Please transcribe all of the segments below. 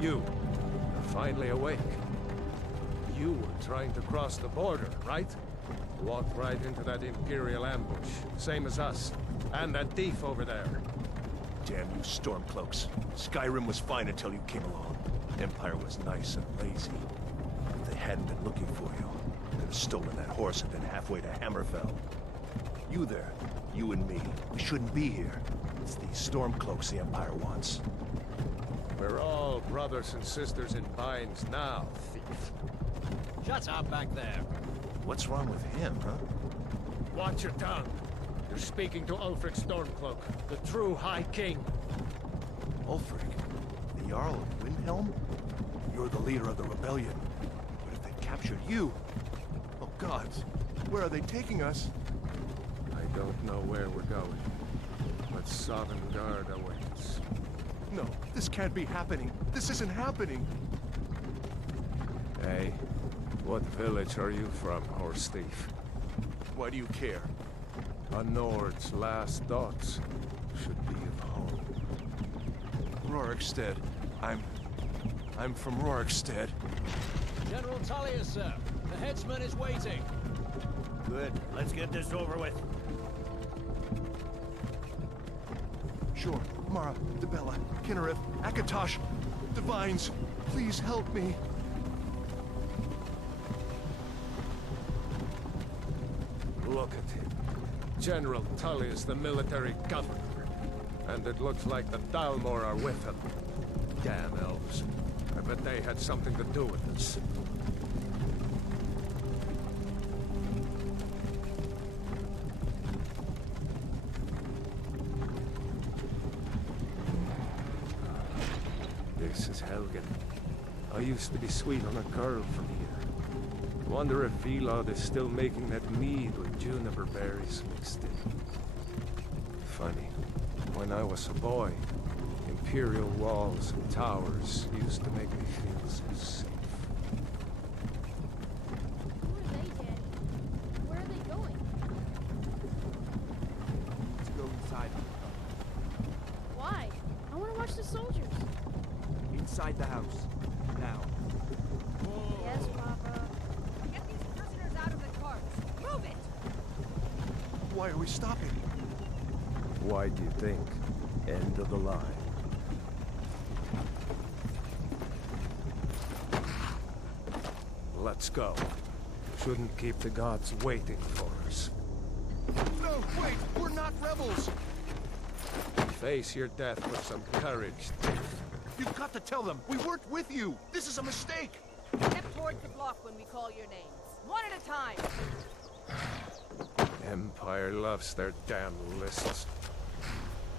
You're finally awake. You were trying to cross the border, right? Walked right into that Imperial ambush, same as us. And that thief over there. Damn you Stormcloaks. Skyrim was fine until you came along. Empire was nice and lazy. If they hadn't been looking for you, they'd have stolen that horse and been halfway to Hammerfell. You there, you and me, we shouldn't be here. It's these Stormcloaks the Empire wants. We're all brothers and sisters in binds now, thief. Shut up back there. What's wrong with him, huh? Watch your tongue. You're speaking to Ulfric Stormcloak, the true High King. Ulfric? The Jarl of Windhelm? You're the leader of the rebellion. But if they've captured you... Oh gods, where are they taking us? I don't know where we're going, but Sovngarde awaits. No, this can't be happening. This isn't happening. Hey, what village are you from, horse thief? Why do you care? A Nord's last thoughts should be of home. Rorikstead. I'm from Rorikstead. General Tullius, sir. The headsman is waiting. Good. Let's get this over with. Sure. Mara, Dibella, Kinnereth, Akatosh, Divines, please help me. Look at him. General Tullius, the military governor. And it looks like the Dalmor are with him. Damn elves. I bet they had something to do with this. This is Helgen. I used to be sweet on a girl from here. Wonder if Vilod is still making that mead with juniper berries mixed in. Funny, when I was a boy, Imperial walls and towers used to make me feel so safe. Who are they, Daddy? Where are they going? Let's go inside. Why? I want to watch the soldiers. Inside the house. Now. Yes, Papa. Get these prisoners out of the carts. Move it! Why are we stopping? Why do you think? End of the line. Let's go. Shouldn't keep the gods waiting for us. No, wait! We're not rebels! Face your death with some courage. You've got to tell them! We weren't with you! This is a mistake! Step towards the block when we call your names. One at a time. Empire loves their damn lists.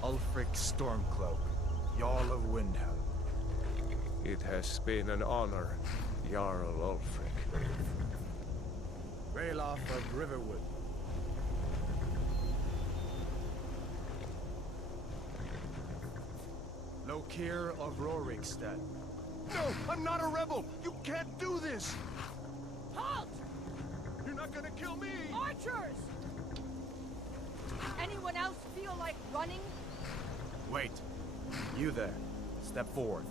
Ulfric Stormcloak, Jarl of Windhelm. It has been an honor, Jarl Ulfric. Werewolf of Riverwood. Lokir of Rorikstead. No! I'm not a rebel! You can't do this! Halt! You're not gonna kill me! Archers! Anyone else feel like running? Wait. You there. Step forward.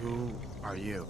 Who are you?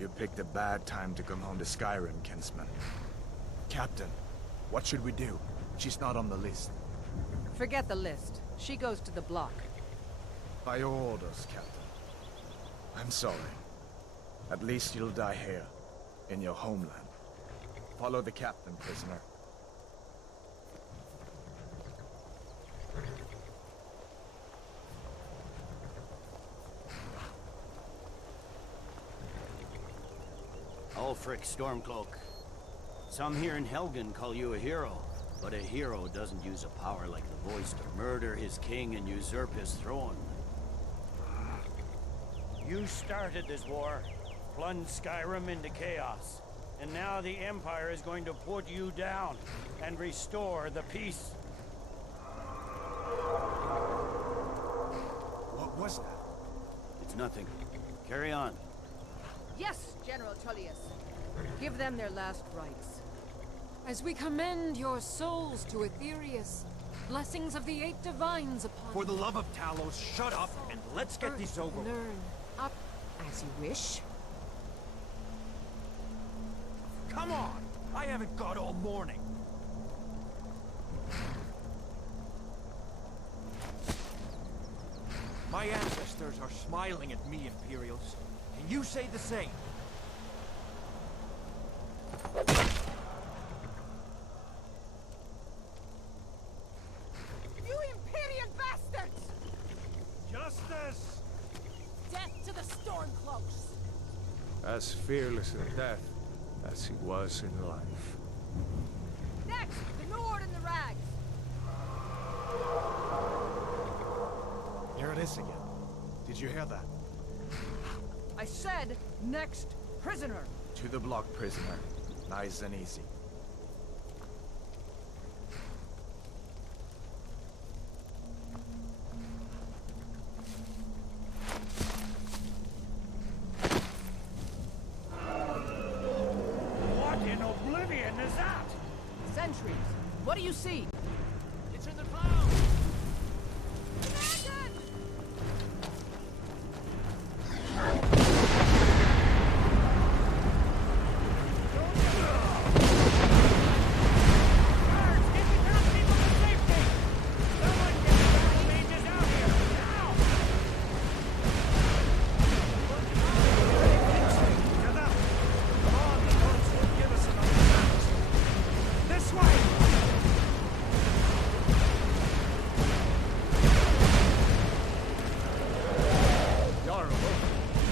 You picked a bad time to come home to Skyrim, kinsman. Captain, what should we do? She's not on the list. Forget the list. She goes to the block. By your orders, Captain. I'm sorry. At least you'll die here, in your homeland. Follow the captain, prisoner. Ulfric Stormcloak. Some here in Helgen call you a hero, but a hero doesn't use a power like the voice to murder his king and usurp his throne. You started this war, plunged Skyrim into chaos, and now the Empire is going to put you down and restore the peace. What was that? It's nothing. Carry on. Yes, General Tullius. Give them their last rites. As we commend your souls to Aetherius, blessings of the 8 divines upon For the love of Talos, shut up and let's get this over with. Learn up as you wish. Come on! I haven't got all morning. My ancestors are smiling at me, Imperials. Can you say the same? You Imperial bastards! Justice! Death to the Stormcloaks! As fearless in death as he was in life. Next, the Nord and the Rags! Here it is again. Did you hear that? I said, next prisoner! To the block, prisoner. Nice and easy. What in oblivion is that? Sentries, what do you see? It's in the clouds!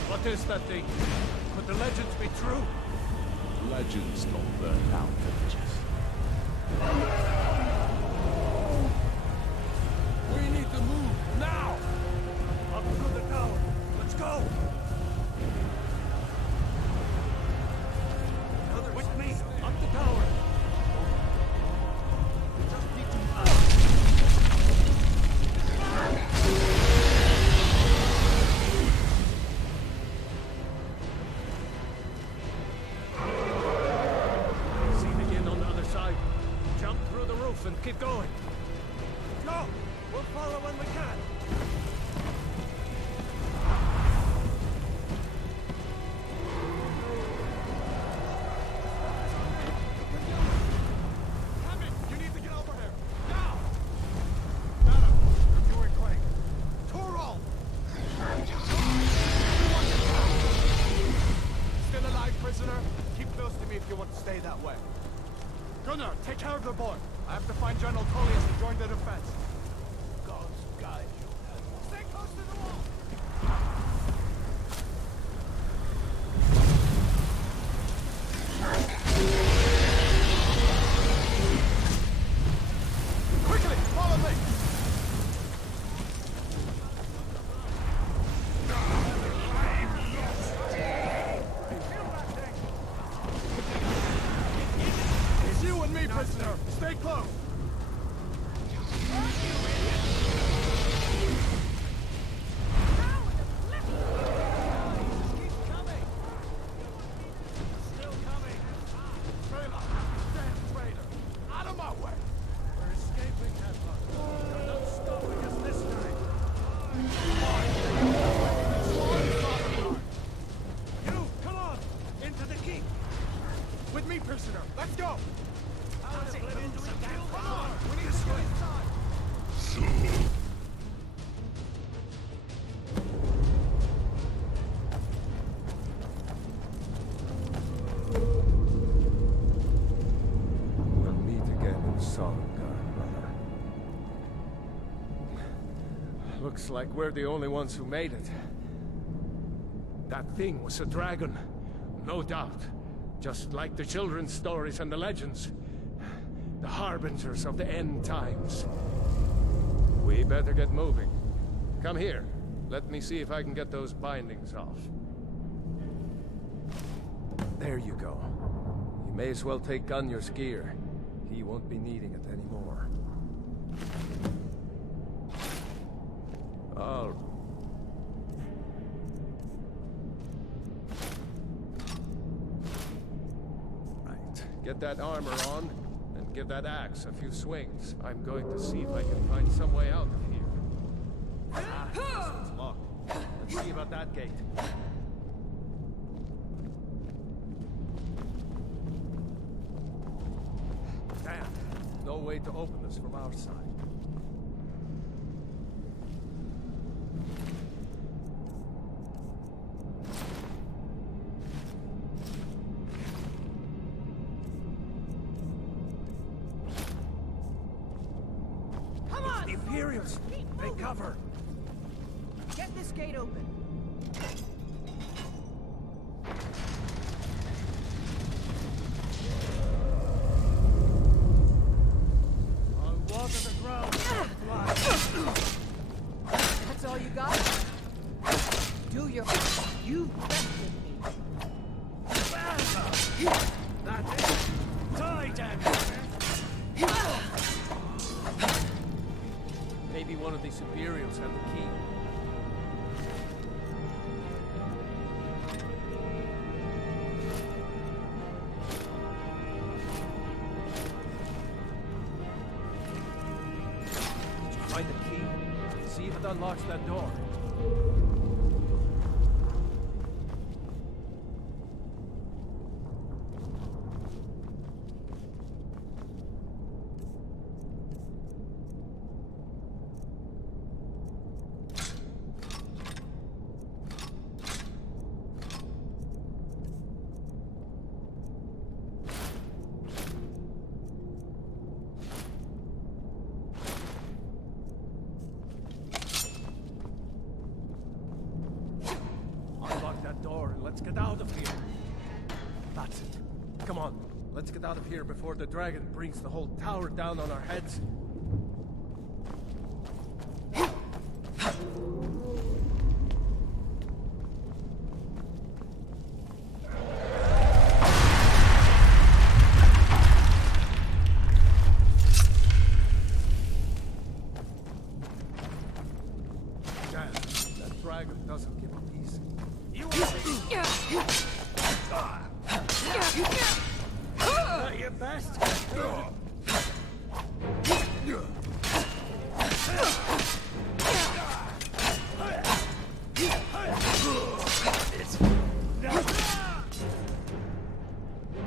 What is that thing? Could the legends be true? Legends don't burn down villages. We need to move now! Up through the tower. Let's go! With me! Up the tower! Just need to... And keep going. Go! We'll follow when we can. Hammond, you need to get over here. Now! Nana, you're doing great. Torol! Still alive, prisoner? Keep close to me if you want to stay that way. Gunnar, take care of the boy. I have to find General Tullius to join the defense. God's guide you. Stay close to the wall! Quickly, follow me! It's you and me, prisoner. Stay close. Looks like we're the only ones who made it. That thing was a dragon, no doubt. Just like the children's stories and the legends. The harbingers of the end times. We better get moving. Come here. Let me see if I can get those bindings off. There you go. You may as well take Gunnar's gear. He won't be needing it anymore. Oh. Right. Get that armor on, and give that axe a few swings. I'm going to see if I can find some way out of here. Ah, this one's locked. Let's see about that gate. Damn. No way to open this from our side. Come on! The Imperials! They cover! Get this gate open. On walk to the ground. That's all you got? Do your... You bested me. That's it. Die, damn it. Maybe one of these Imperials had the key. Did you find the key? See if it unlocks that door. Unlock that door and let's get out of here. That's it. Come on, let's get out of here before the dragon brings the whole tower down on our heads. Damn, that dragon doesn't give up easy. Not your best.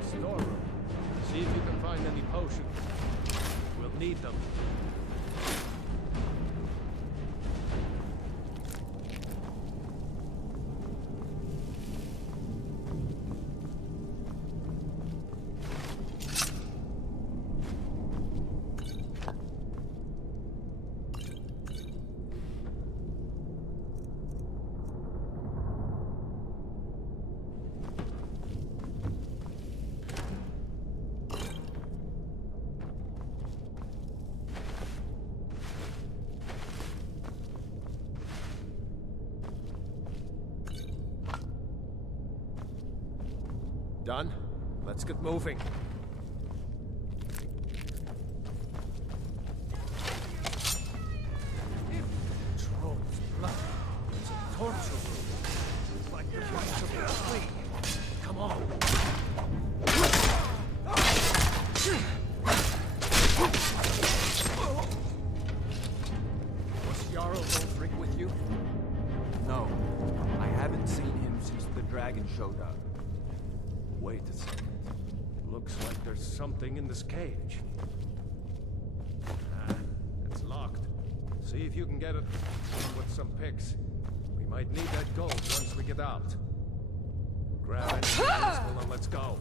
Storeroom. See if you can find any potions. We'll need them. Done? Let's get moving. Troll's blood. It's a torture room. It's like the rites of the flea. Come on. Was Jarl Ulfric with you? No, I haven't seen him since the dragon showed up. Wait a second. Looks like there's something in this cage. Ah, it's locked. See if you can get it with some picks. We might need that gold once we get out. Grab anything useful and let's go.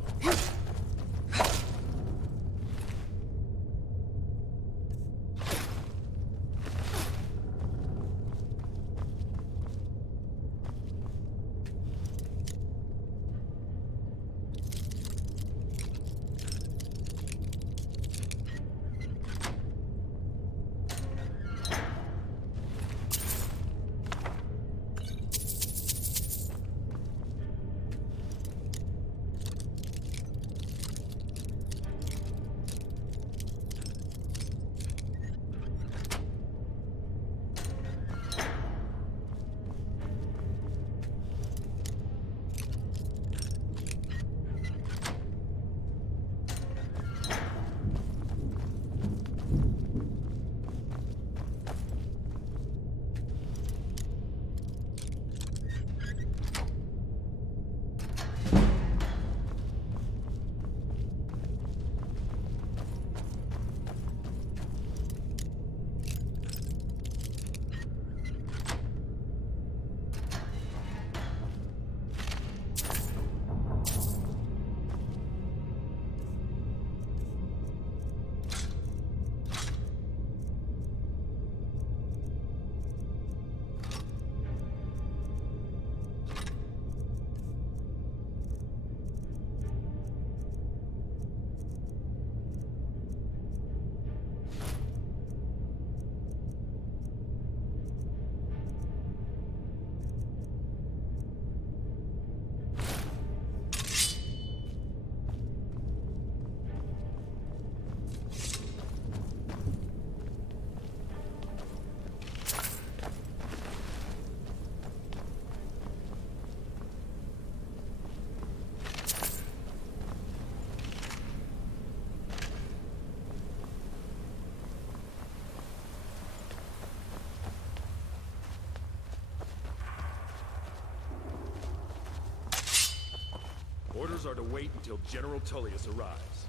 orders are to wait until General Tullius arrives.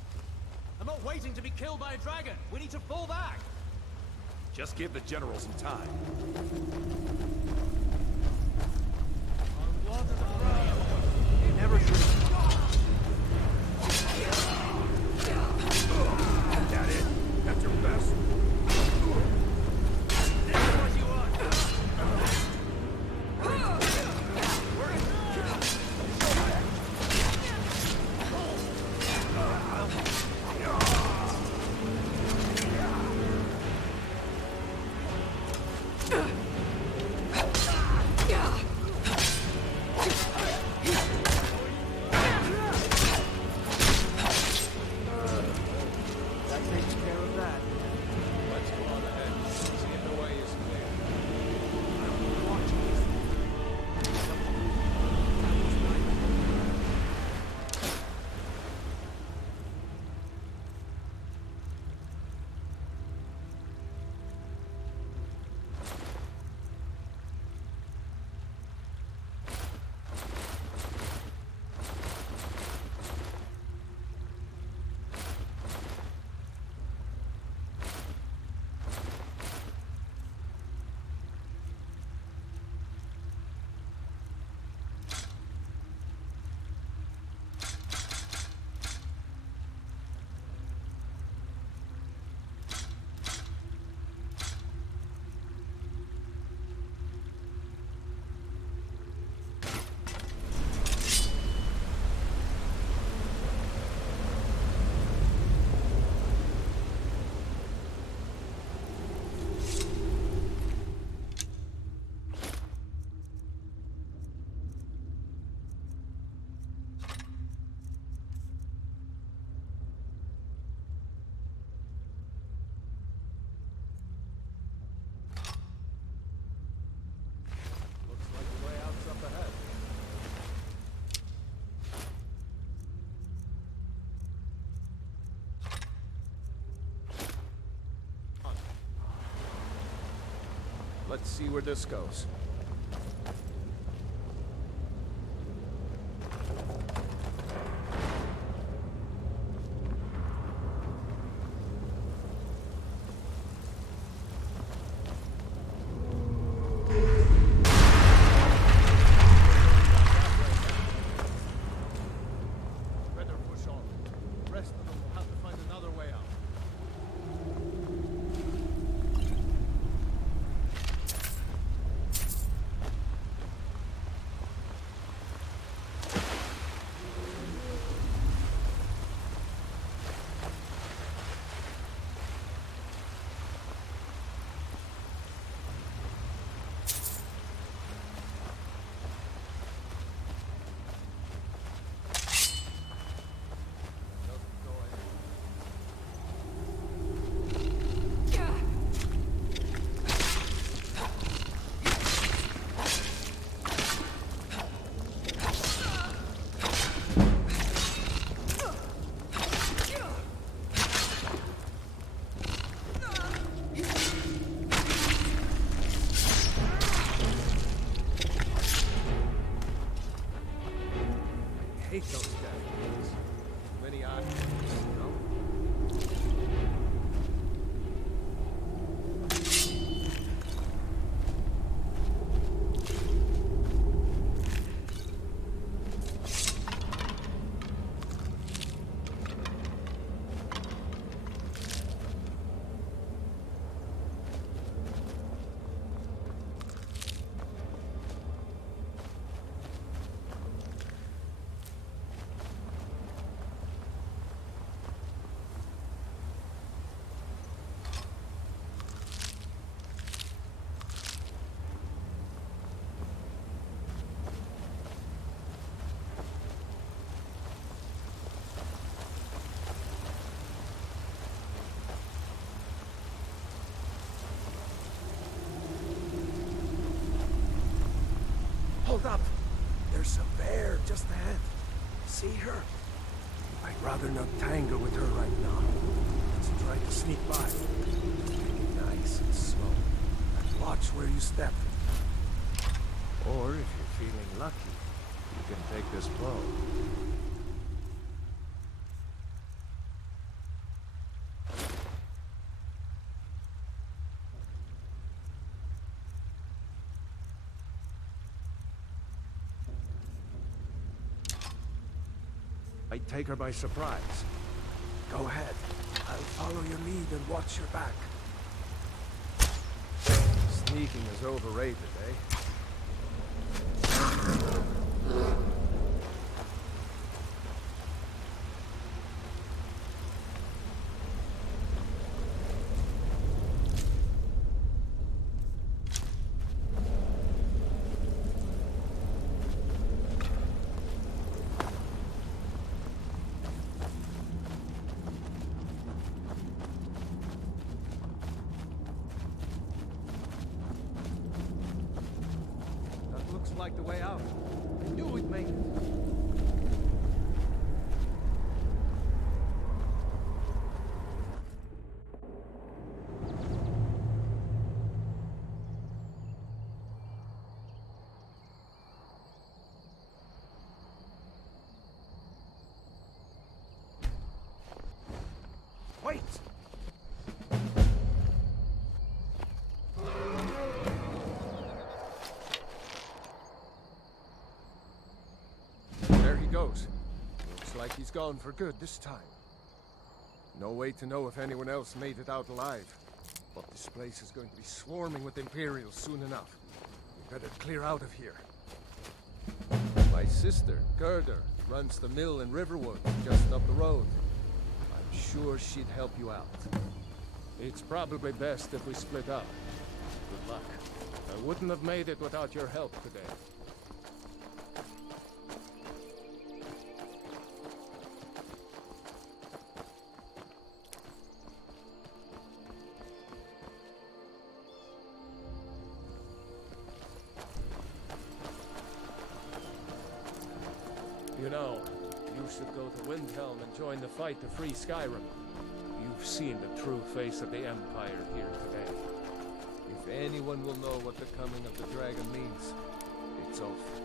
I'm not waiting to be killed by a dragon. We need to fall back. Just give the general some time. You never should. That it? That's your best? Let's see where this goes. Better push on. The rest of them will have to find another way out. Hate those guys. Many odd things, you know? Hold up! There's a bear just ahead. See her? I'd rather not tangle with her right now. Let's try to sneak by. Take it nice and slow. And watch where you step. Or if you're feeling lucky, you can take this blow. I'd take her by surprise. Go ahead. I'll follow your lead and watch your back. Sneaking is overrated, eh? Like the way out. I knew we'd make it. Wait! Goes. Looks like he's gone for good this time. No way to know if anyone else made it out alive. But this place is going to be swarming with Imperials soon enough. We better clear out of here. My sister, Gerda, runs the mill in Riverwood, just up the road. I'm sure she'd help you out. It's probably best if we split up. Good luck. I wouldn't have made it without your help today. You know, you should go to Windhelm and join the fight to free Skyrim. You've seen the true face of the Empire here today. If anyone will know what the coming of the dragon means, it's Ulfric.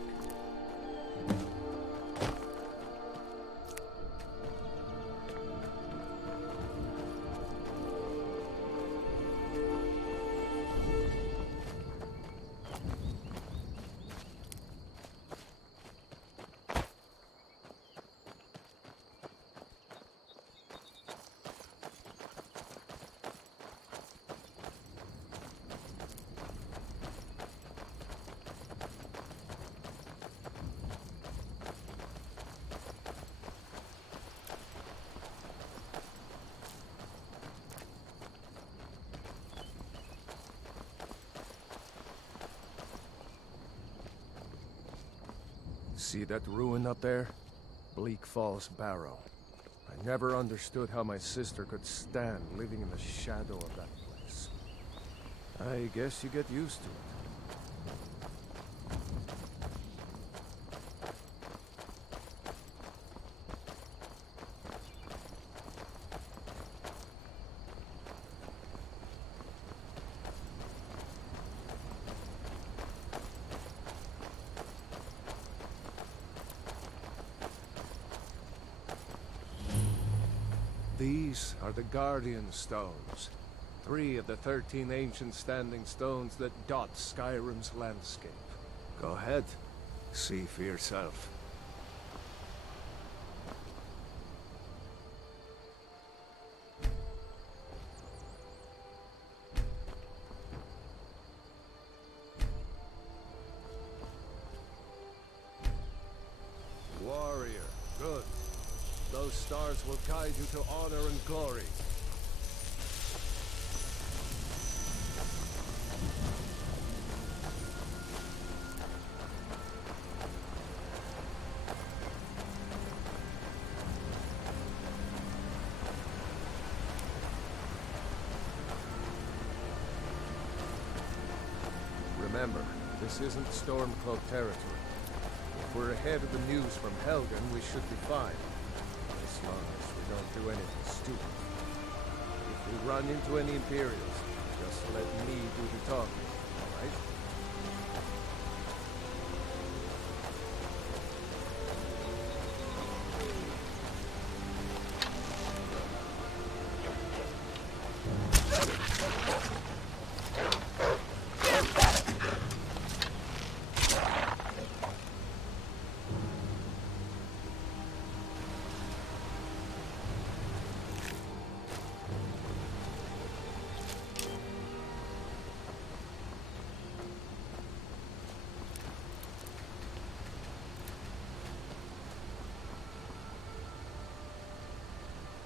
See that ruin up there? Bleak Falls Barrow. I never understood how my sister could stand living in the shadow of that place. I guess you get used to it. These are the Guardian Stones. 3 of the 13 ancient standing stones that dot Skyrim's landscape. Go ahead. See for yourself. Warrior, good. Those stars will guide you to honor and glory. Remember, this isn't Stormcloak territory. If we're ahead of the news from Helgen, we should be fine. As long as we don't do anything stupid. If we run into any Imperials, just let me do the talking, alright?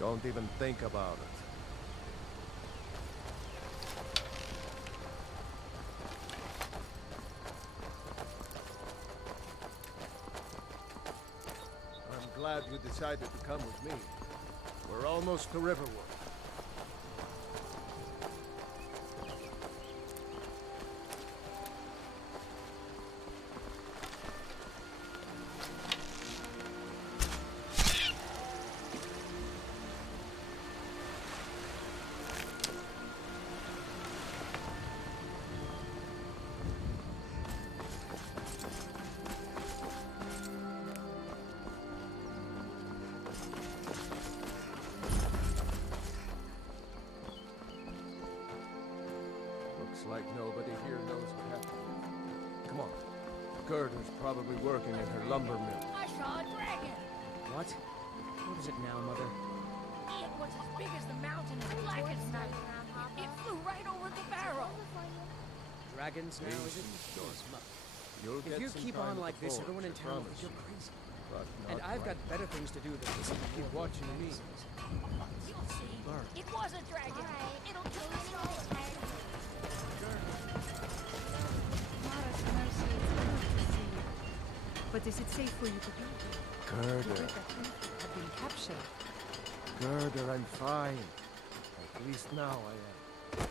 Don't even think about it. I'm glad you decided to come with me. We're almost to Riverwood. Looks like nobody here knows what happened. Come on. Gerda's probably working in her lumber mill. I saw a dragon. What? What is it now, Mother? It was as big as the mountain and black as night. It flew right over the barrel. Dragons now, is it? You'll If get you some keep time on at like the this, forge, everyone in I town will promise think you. you're crazy. But And not I've got right better things to do than listen to you. Keep watching me. You'll see. Burn. It was a dragon. It'll kill us all. Mara's mercy, it's good to see you. But is it safe for you to be here? We heard Gerda, that Ulfric had been captured. Gerda, I'm fine. At least now I am.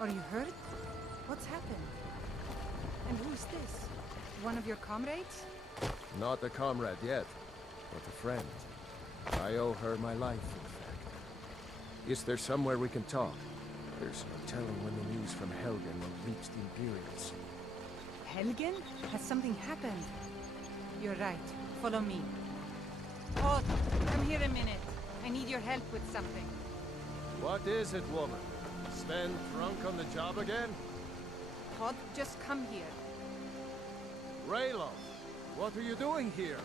Are you hurt? What's happened? And who's this? One of your comrades? Not a comrade yet, but a friend. I owe her my life, in fact. Is there somewhere we can talk? There's no telling when the news from Helgen will reach the Imperials. Helgen? Has something happened? You're right. Follow me. Odd, come here a minute. I need your help with something. What is it, woman? Sven drunk on the job again? Todd, just come here. Raylo, what are you doing here?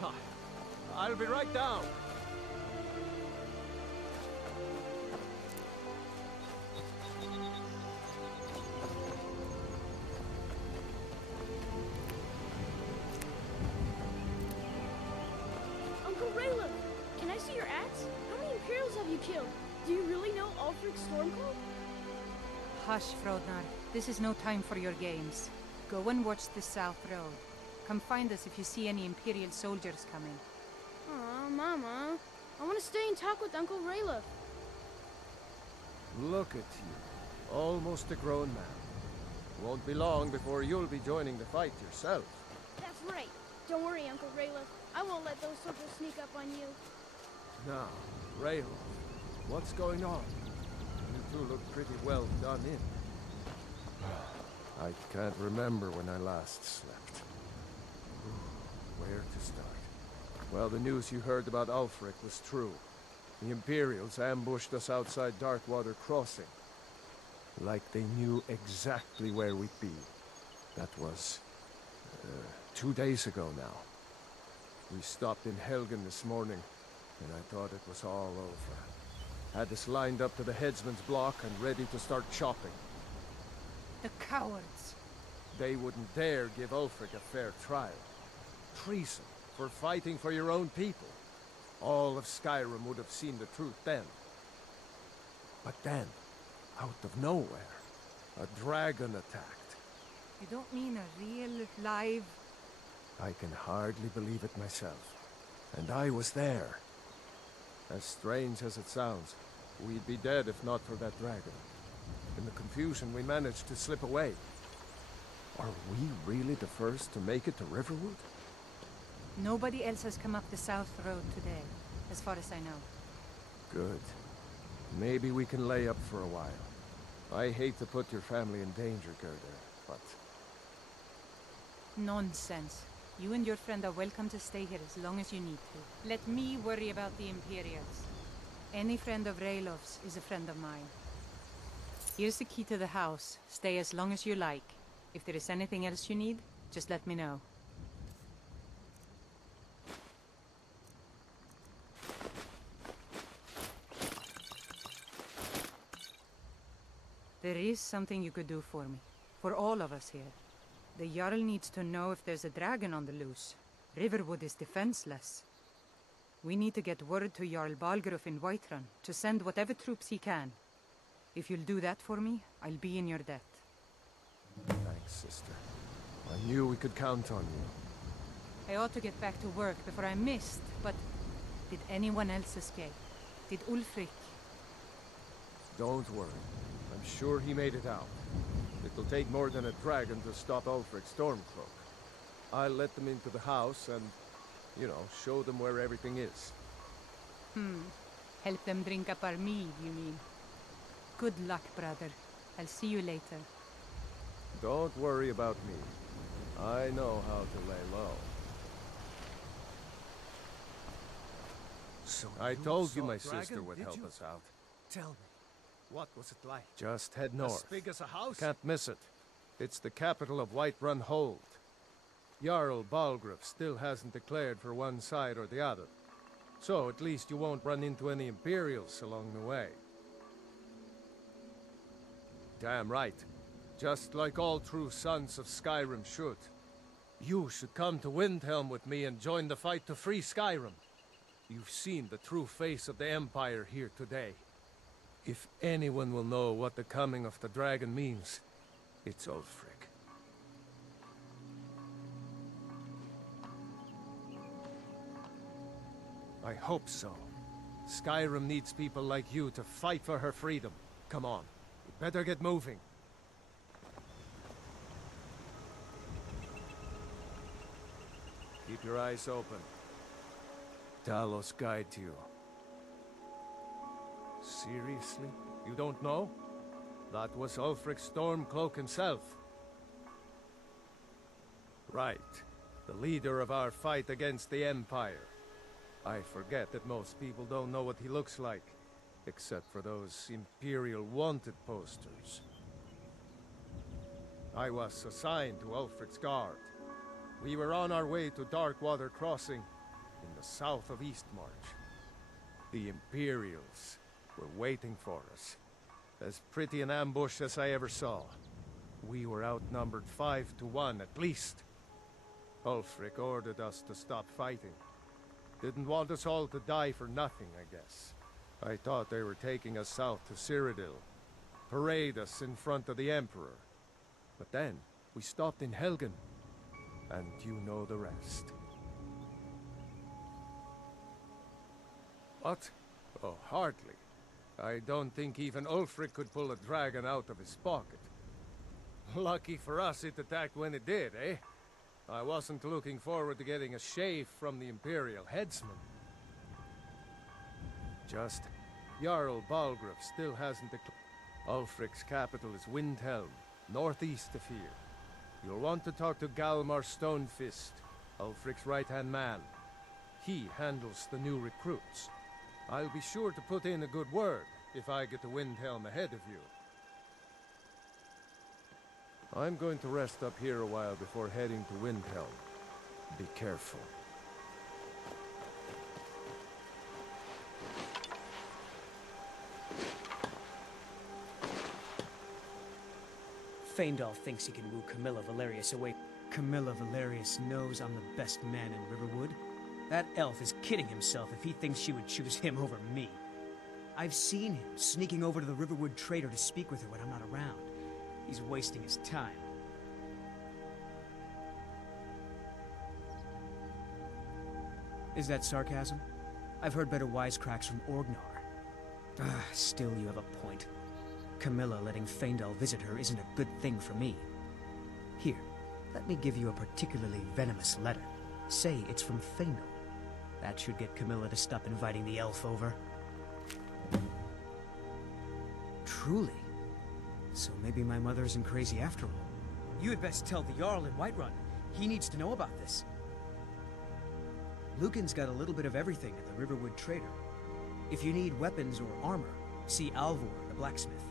Ha, I'll be right down. Uncle Raylo, can I see your axe? How many Imperials have you killed? Do you really know Ulfric's Stormcloak? Hush, Frodnar. This is no time for your games. Go and watch the South Road. Come find us if you see any Imperial soldiers coming. Aw, Mama. I want to stay and talk with Uncle Raylo. Look at you, almost a grown man. Won't be long before you'll be joining the fight yourself. That's right. Don't worry, Uncle Raylo. I won't let those soldiers sneak up on you. Now, Raylo, what's going on? You two look pretty well done in. I can't remember when I last slept. Where to start? Well, the news you heard about Ulfric was true. The Imperials ambushed us outside Darkwater Crossing. Like they knew exactly where we'd be. That was 2 days ago now. We stopped in Helgen this morning, and I thought it was all over. Had us lined up to the headsman's block and ready to start chopping. The cowards. They wouldn't dare give Ulfric a fair trial. Treason for fighting for your own people. All of Skyrim would have seen the truth then. But then, out of nowhere, a dragon attacked. You don't mean a real, live... I can hardly believe it myself. And I was there. As strange as it sounds, we'd be dead if not for that dragon. In the confusion, we managed to slip away. Are we really the first to make it to Riverwood? Nobody else has come up the South Road today, as far as I know. Good. Maybe we can lay up for a while. I hate to put your family in danger, Gerda, but... Nonsense. You and your friend are welcome to stay here as long as you need to. Let me worry about the Imperials. Any friend of Raylof's is a friend of mine. Here's the key to the house. Stay as long as you like. If there is anything else you need, just let me know. There is something you could do for me. For all of us here. The Jarl needs to know if there's a dragon on the loose. Riverwood is defenseless. We need to get word to Jarl Balgruuf in Whiterun to send whatever troops he can. If you'll do that for me, I'll be in your debt. Thanks, sister. I knew we could count on you. I ought to get back to work before I missed, but did anyone else escape? Did Ulfric? Don't worry. I'm sure he made it out. It'll take more than a dragon to stop Ulfric's Stormcloak. I'll let them into the house and, you know, show them where everything is. Help them drink up our mead, you mean? Good luck, brother. I'll see you later. Don't worry about me. I know how to lay low. So I told you saw my a dragon, sister would did help you? us out. Tell me, what was it like? Just head north. As big as a house? Can't miss it. It's the capital of Whiterun Hold. Jarl Balgruuf still hasn't declared for one side or the other. So at least you won't run into any Imperials along the way. Damn right. Just like all true sons of Skyrim should. You should come to Windhelm with me and join the fight to free Skyrim. You've seen the true face of the Empire here today. If anyone will know what the coming of the dragon means, it's Ulfric. I hope so. Skyrim needs people like you to fight for her freedom. Come on, you better get moving. Keep your eyes open. Talos guides you. Seriously? You don't know? That was Ulfric's Stormcloak himself. Right. The leader of our fight against the Empire. I forget that most people don't know what he looks like, except for those Imperial wanted posters. I was assigned to Ulfric's guard. We were on our way to Darkwater Crossing, in the south of Eastmarch. The Imperials were waiting for us. As pretty an ambush as I ever saw. We were outnumbered 5 to 1 at least. Ulfric ordered us to stop fighting. Didn't want us all to die for nothing, I guess. I thought they were taking us south to Cyrodiil. Parade us in front of the Emperor. But then, we stopped in Helgen. And you know the rest. What? Oh, hardly. I don't think even Ulfric could pull a dragon out of his pocket. Lucky for us it attacked when it did, eh? I wasn't looking forward to getting a shave from the Imperial headsman. Just, Jarl Balgruuf still hasn't declared. Ulfric's capital is Windhelm, northeast of here. You'll want to talk to Galmar Stonefist, Ulfric's right-hand man. He handles the new recruits. I'll be sure to put in a good word if I get to Windhelm ahead of you. I'm going to rest up here a while before heading to Windhelm. Be careful. Faendal thinks he can woo Camilla Valerius away. Camilla Valerius knows I'm the best man in Riverwood. That elf is kidding himself if he thinks she would choose him over me. I've seen him sneaking over to the Riverwood trader to speak with her when I'm not around. He's wasting his time. Is that sarcasm? I've heard better wisecracks from Orgnar. Still you have a point. Camilla letting Faendal visit her isn't a good thing for me. Here, let me give you a particularly venomous letter. Say it's from Faendal. That should get Camilla to stop inviting the elf over. Truly? So maybe my mother isn't crazy after all. You had best tell the Jarl in Whiterun. He needs to know about this. Lucan's got a little bit of everything at the Riverwood trader. If you need weapons or armor, see Alvor, the blacksmith.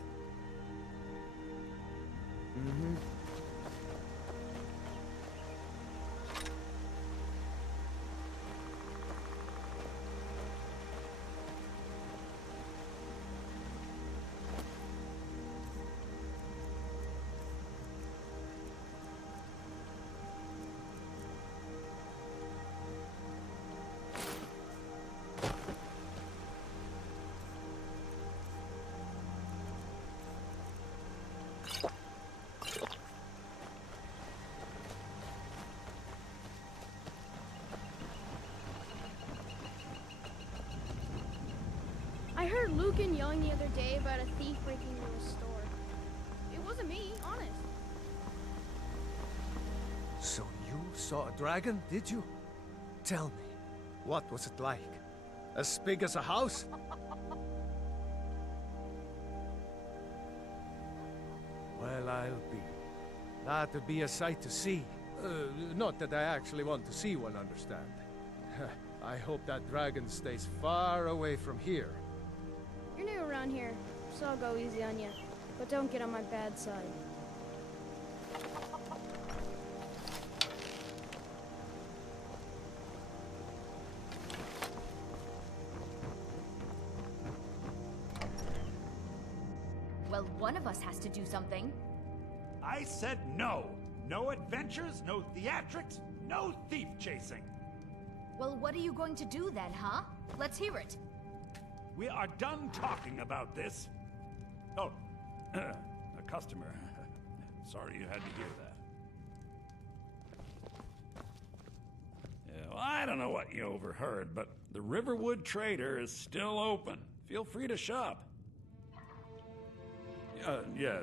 Mm-hmm. heard Lucan yelling the other day about a thief breaking into a store. It wasn't me, honest. So you saw a dragon, did you? Tell me, what was it like? As big as a house? Well, I'll be. That would be a sight to see. Not that I actually want to see one, understand. I hope that dragon stays far away from here. You're new around here, so I'll go easy on you. But don't get on my bad side. Well, one of us has to do something. I said no. No adventures, no theatrics, no thief chasing. Well, what are you going to do then, huh? Let's hear it. We are done talking about this. Oh, a customer. Sorry you had to hear that. Yeah, well, I don't know what you overheard, but the Riverwood Trader is still open. Feel free to shop. Yeah,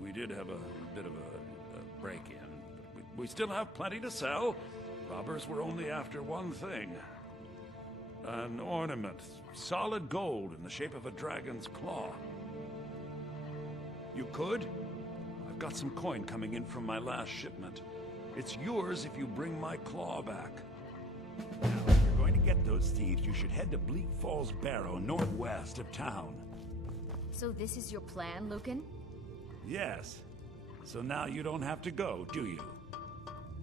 we did have a bit of a break-in. But we still have plenty to sell. Robbers were only after one thing. An ornament, solid gold in the shape of a dragon's claw. You could? I've got some coin coming in from my last shipment. It's yours if you bring my claw back. Now, if you're going to get those thieves, you should head to Bleak Falls Barrow, northwest of town. So this is your plan, Lucan? Yes. So now you don't have to go, do you?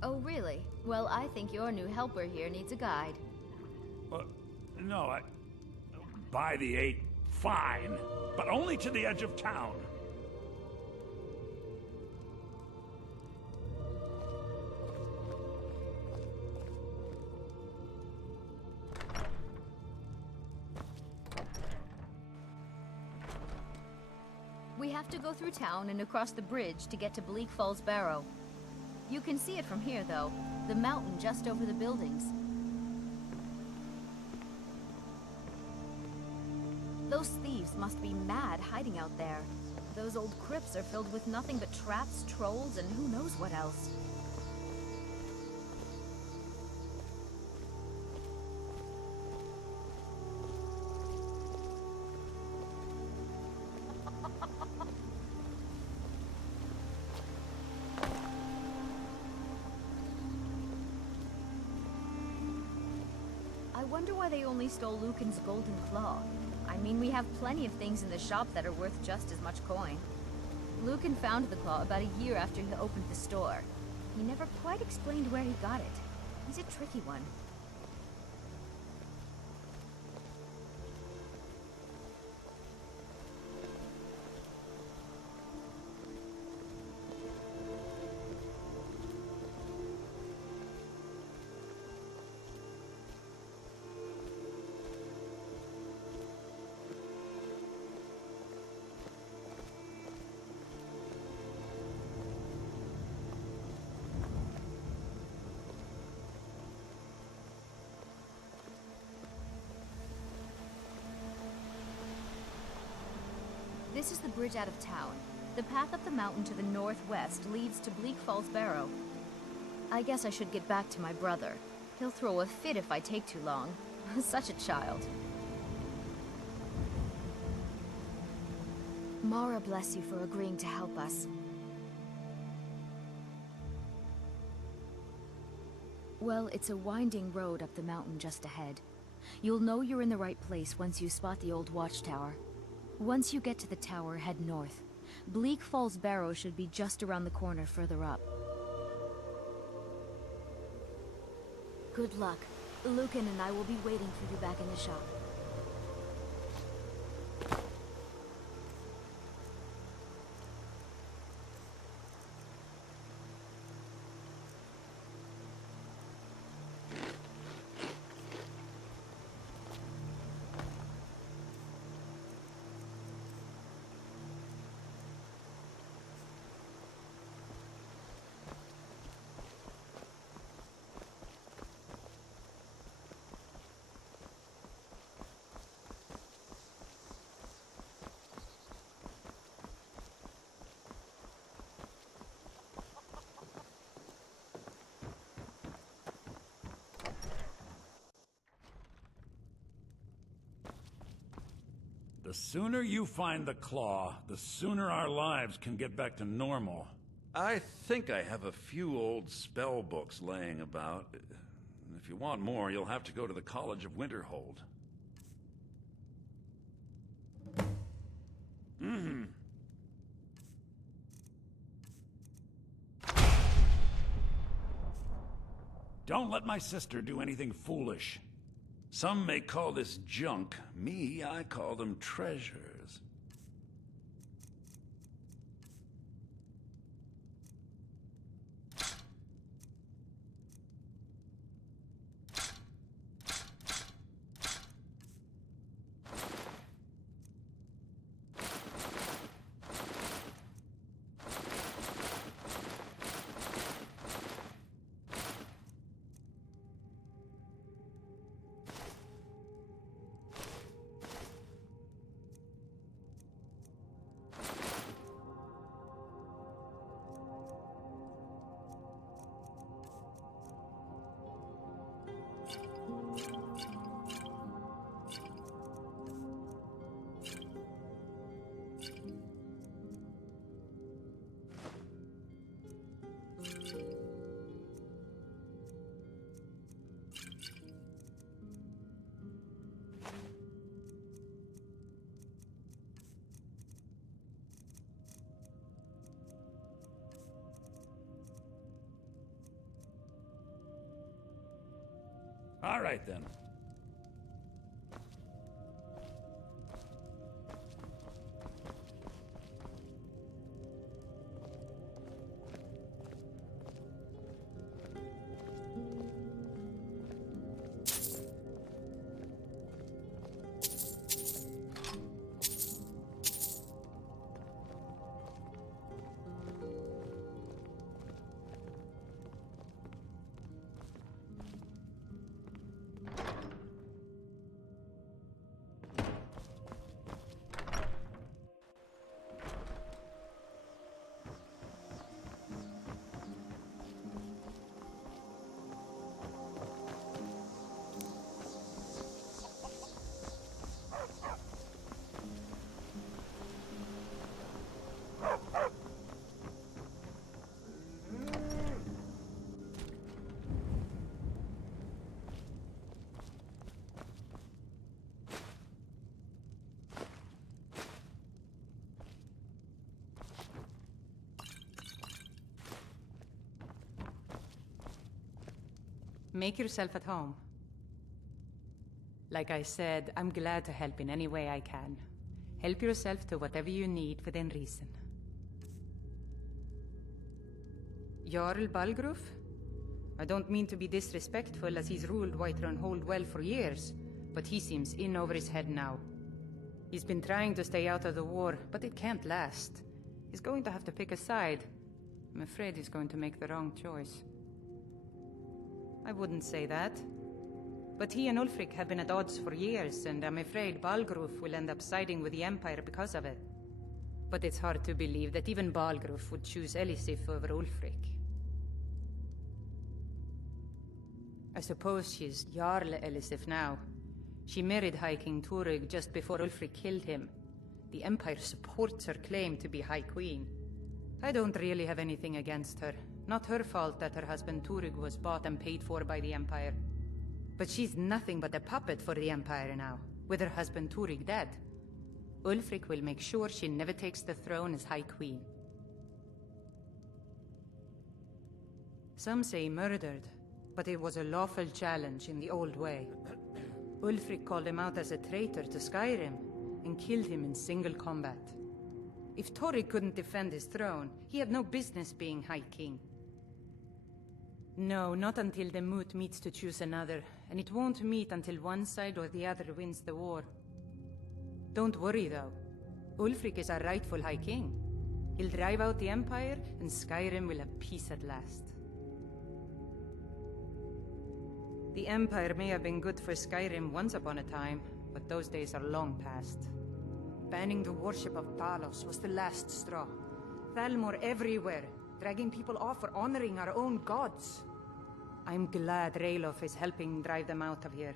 Oh, really? Well, I think your new helper here needs a guide. No, by the 8, fine. But only to the edge of town. We have to go through town and across the bridge to get to Bleak Falls Barrow. You can see it from here, though. The mountain just over the buildings. Those thieves must be mad hiding out there. Those old crypts are filled with nothing but traps, trolls, and who knows what else. I wonder why they only stole Lucan's golden claw. I mean, we have plenty of things in the shop that are worth just as much coin. Lucan found the claw about a year after he opened the store. He never quite explained where he got it. He's a tricky one. This is the bridge out of town. The path up the mountain to the northwest leads to Bleak Falls Barrow. I guess I should get back to my brother. He'll throw a fit if I take too long. Such a child. Mara bless you for agreeing to help us. Well, it's a winding road up the mountain just ahead. You'll know you're in the right place once you spot the old watchtower. Once you get to the tower, head north. Bleak Falls Barrow should be just around the corner further up. Good luck. Lucan and I will be waiting for you back in the shop. The sooner you find the claw, the sooner our lives can get back to normal. I think I have a few old spell books laying about. If you want more, you'll have to go to the College of Winterhold. Don't let my sister do anything foolish. Some may call this junk. Me, I call them treasures. All right, then. Make yourself at home. Like I said, I'm glad to help in any way I can. Help yourself to whatever you need within reason. Jarl Balgruf? I don't mean to be disrespectful, as he's ruled Whiterun Hold well for years, but he seems in over his head now. He's been trying to stay out of the war, but it can't last. He's going to have to pick a side. I'm afraid he's going to make the wrong choice. I wouldn't say that. But he and Ulfric have been at odds for years, and I'm afraid Balgruf will end up siding with the Empire because of it. But it's hard to believe that even Balgruf would choose Elisif over Ulfric. I suppose she's Jarl Elisif now. She married High King Turig just before Ulfric killed him. The Empire supports her claim to be High Queen. I don't really have anything against her. Not her fault that her husband Turig was bought and paid for by the Empire. But she's nothing but a puppet for the Empire now, with her husband Turig dead. Ulfric will make sure she never takes the throne as High Queen. Some say murdered, but it was a lawful challenge in the old way. Ulfric called him out as a traitor to Skyrim, and killed him in single combat. If Turig couldn't defend his throne, he had no business being High King. No, not until the moot meets to choose another, and it won't meet until one side or the other wins the war. Don't worry, though. Ulfric is our rightful High King. He'll drive out the Empire, and Skyrim will have peace at last. The Empire may have been good for Skyrim once upon a time, but those days are long past. Banning the worship of Talos was the last straw. Thalmor everywhere, dragging people off for honoring our own gods. I'm glad Ralof is helping drive them out of here.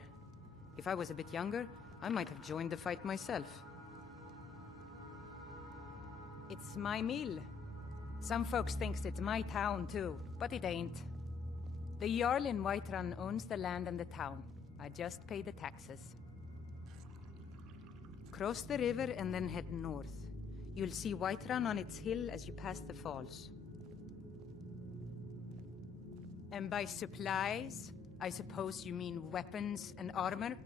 If I was a bit younger, I might have joined the fight myself. It's my mill. Some folks thinks it's my town too, but it ain't. The Jarl in Whiterun owns the land and the town. I just pay the taxes. Cross the river and then head north. You'll see Whiterun on its hill as you pass the falls. And by supplies, I suppose you mean weapons and armor?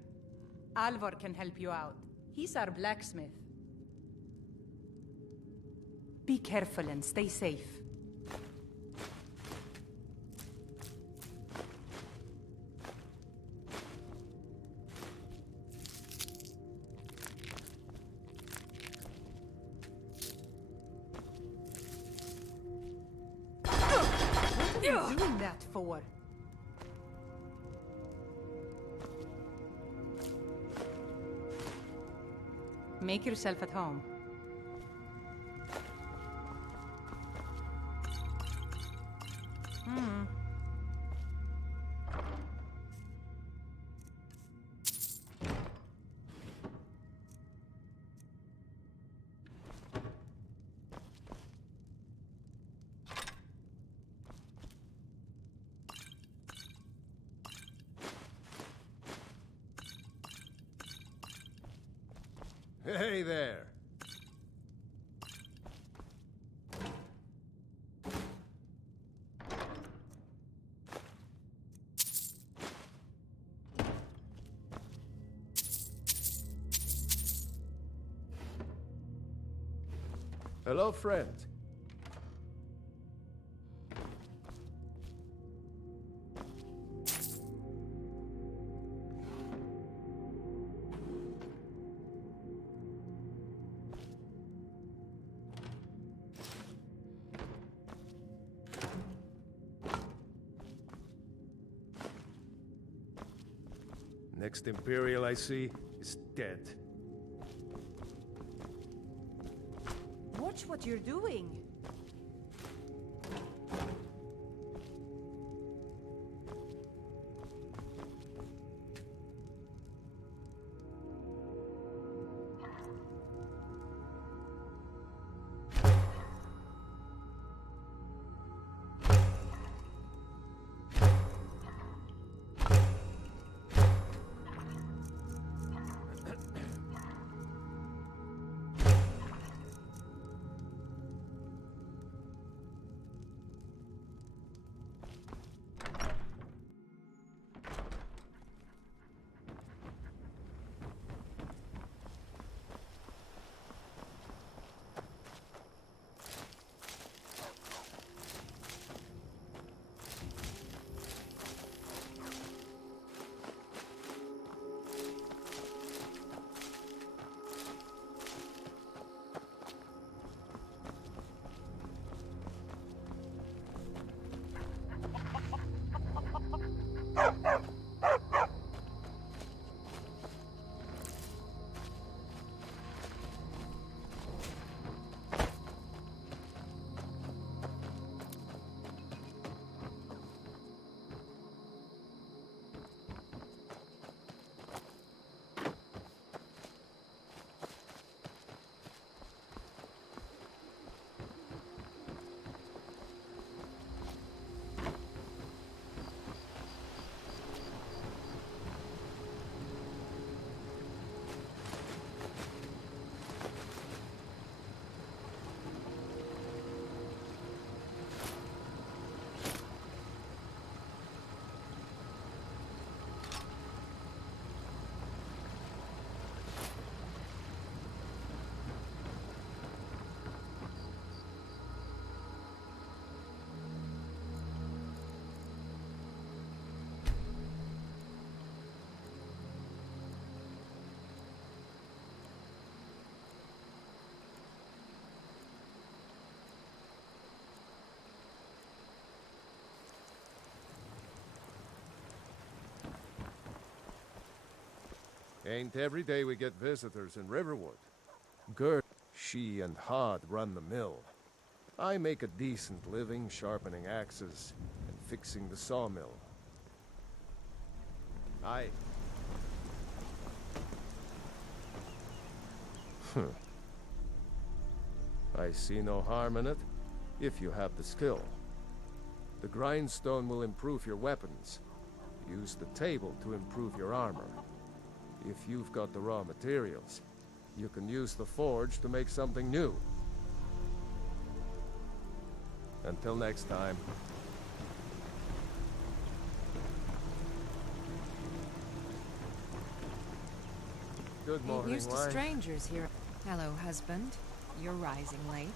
Alvor can help you out. He's our blacksmith. Be careful and stay safe. What are you doing that for? Make yourself at home. Hey there. Hello, friend. Next Imperial I see is dead. Watch what you're doing. Ain't every day we get visitors in Riverwood. Gert, she and Hod run the mill. I make a decent living sharpening axes and fixing the sawmill. I... I see no harm in it, if you have the skill. The grindstone will improve your weapons. Use the table to improve your armor. If you've got the raw materials, you can use the forge to make something new. Until next time. Good morning, Ain't used to wife. strangers here. Hello, husband. You're rising late.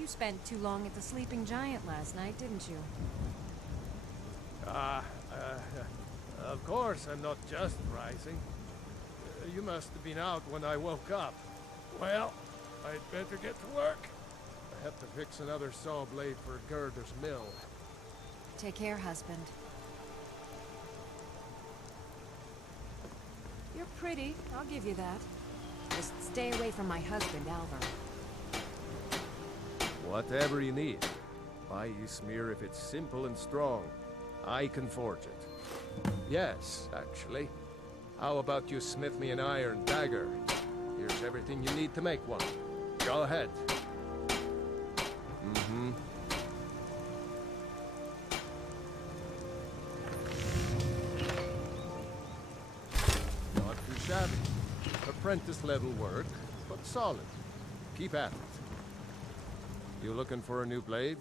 You spent too long at the Sleeping Giant last night, didn't you? Of course I'm not just rising. You must have been out when I woke up. Well, I'd better get to work. I have to fix another saw blade for Gerder's mill. Take care, husband. You're pretty, I'll give you that. Just stay away from my husband, Alvar. Whatever you need. Buy you smear if it's simple and strong. I can forge it. Yes, actually. How about you smith me an iron dagger? Here's everything you need to make one. Go ahead. Mm-hmm. Not too shabby. Apprentice-level work, but solid. Keep at it. You looking for a new blade?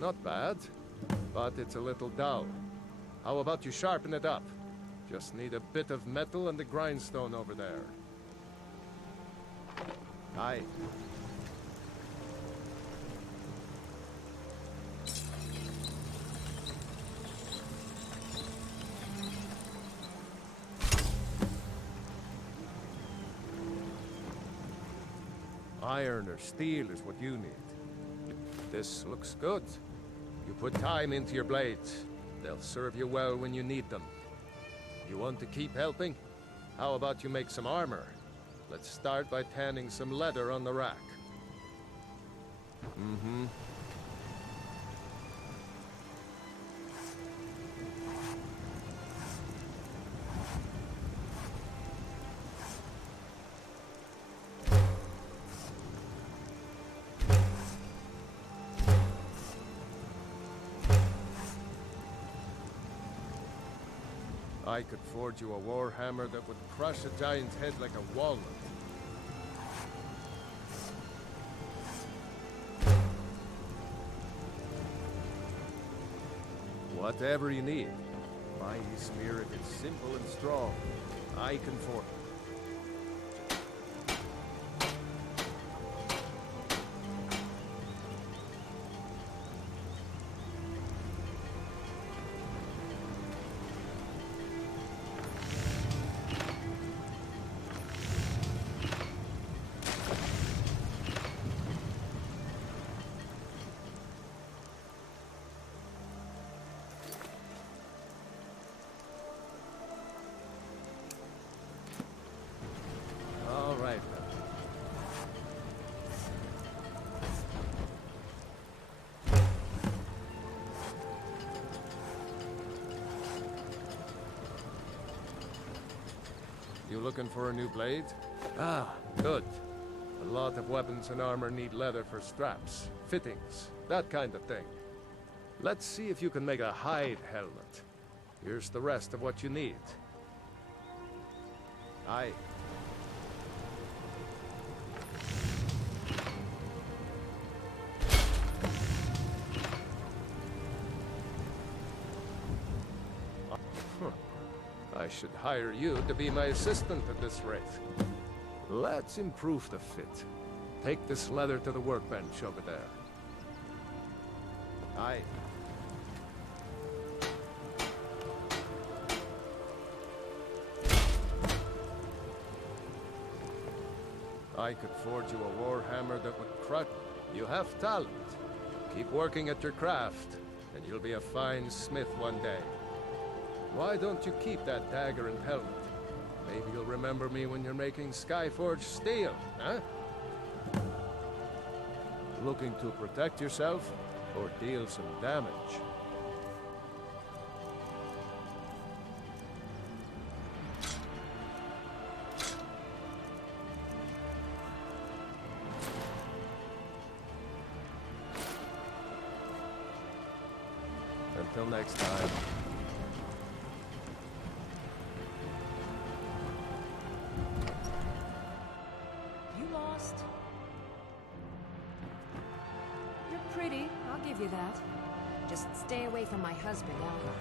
Not bad, but it's a little dull. How about you sharpen it up? Just need a bit of metal and the grindstone over there. Aye. Iron or steel is what you need. This looks good. You put time into your blades. They'll serve you well when you need them. You want to keep helping? How about you make some armor? Let's start by tanning some leather on the rack. Mm-hmm. I could forge you a warhammer that would crush a giant's head like a walnut. Whatever you need. My smear if it's simple and strong. I can forge it. All right. You looking for a new blade? Ah, good. A lot of weapons and armor need leather for straps, fittings, that kind of thing. Let's see if you can make a hide helmet. Here's the rest of what you need. Aye. I should hire you to be my assistant at this rate. Let's improve the fit. Take this leather to the workbench over there. Aye. I could forge you a warhammer that would crush. You have talent. Keep working at your craft, and you'll be a fine smith one day. Why don't you keep that dagger and helmet? Maybe you'll remember me when you're making Skyforged steel, huh? Looking to protect yourself or deal some damage? Till next time. You lost. You're pretty, I'll give you that. Just stay away from my husband, Alva.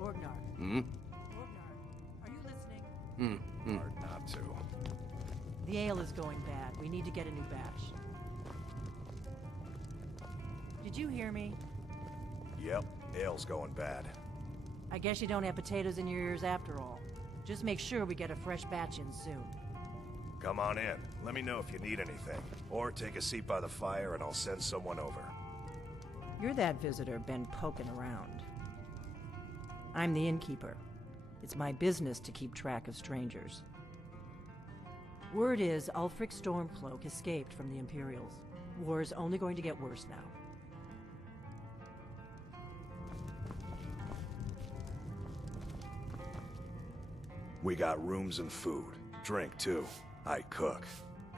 Orgnar. Hmm? Orgnar, are you listening? Hard not to. The ale is going bad. We need to get a new batch. Did you hear me? Yep, ale's going bad. I guess you don't have potatoes in your ears after all. Just make sure we get a fresh batch in soon. Come on in. Let me know if you need anything. Or take a seat by the fire and I'll send someone over. You're that visitor been poking around. I'm the innkeeper. It's my business to keep track of strangers. Word is Ulfric Stormcloak escaped from the Imperials. War's only going to get worse now. We got rooms and food. Drink, too. I cook.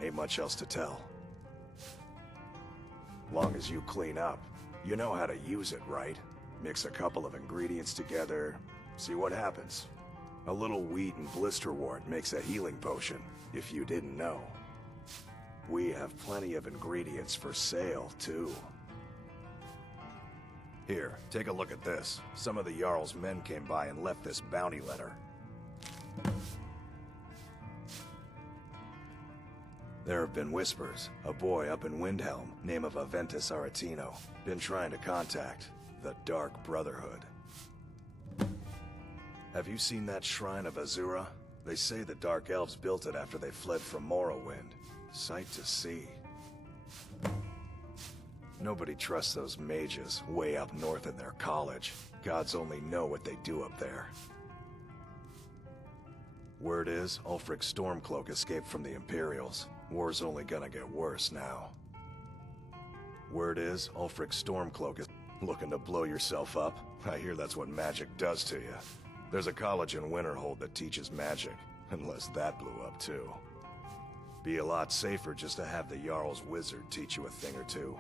Ain't much else to tell. Long as you clean up. You know how to use it, right? Mix a couple of ingredients together, see what happens. A little wheat and blisterwort makes a healing potion, if you didn't know. We have plenty of ingredients for sale, too. Here, take a look at this. Some of the Jarl's men came by and left this bounty letter. There have been whispers. A boy up in Windhelm, name of Aventus Aretino, been trying to contact the Dark Brotherhood. Have you seen that shrine of Azura? They say the Dark Elves built it after they fled from Morrowind. Sight to see. Nobody trusts those mages way up north in their college. Gods only know what they do up there. Word is, Ulfric Stormcloak escaped from the Imperials. War's only gonna get worse now. Word is, Ulfric Stormcloak is looking to blow yourself up. I hear that's what magic does to you. There's a college in Winterhold that teaches magic, unless that blew up too. Be a lot safer just to have the Jarl's wizard teach you a thing or two.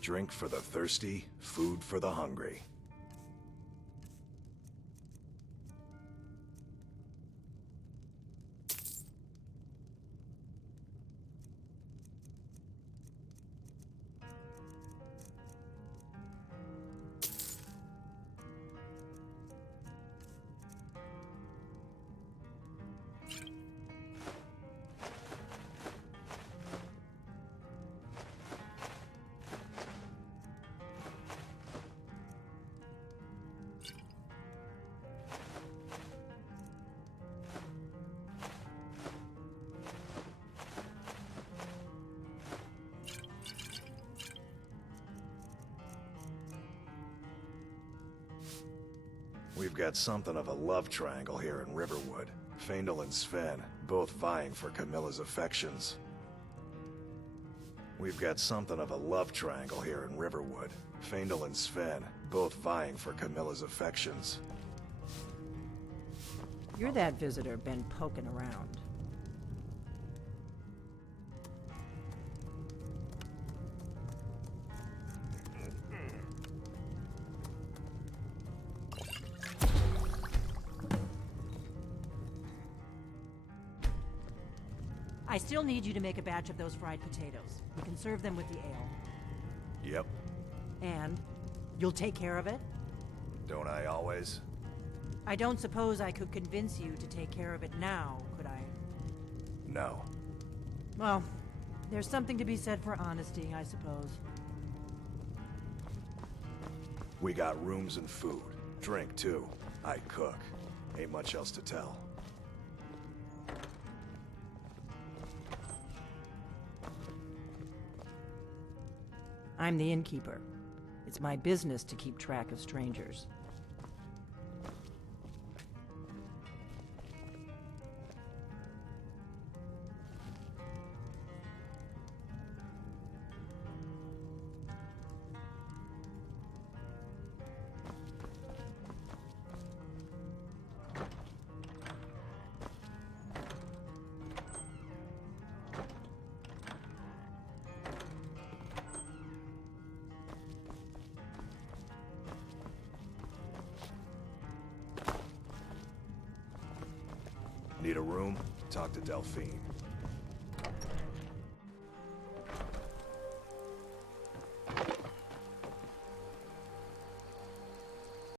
Drink for the thirsty, food for the hungry. We've got something of a love triangle here in Riverwood. Faendal and Sven, both vying for Camilla's affections. We've got something of a love triangle here in Riverwood. Faendal and Sven, both vying for Camilla's affections. You're that visitor been poking around. I still need you to make a batch of those fried potatoes. We can serve them with the ale. Yep. And you'll take care of it? Don't I always? I don't suppose I could convince you to take care of it now, could I? No. Well, there's something to be said for honesty, I suppose. We got rooms and food. Drink, too. I cook. Ain't much else to tell. I'm the innkeeper. It's my business to keep track of strangers. Need a room? Talk to Delphine.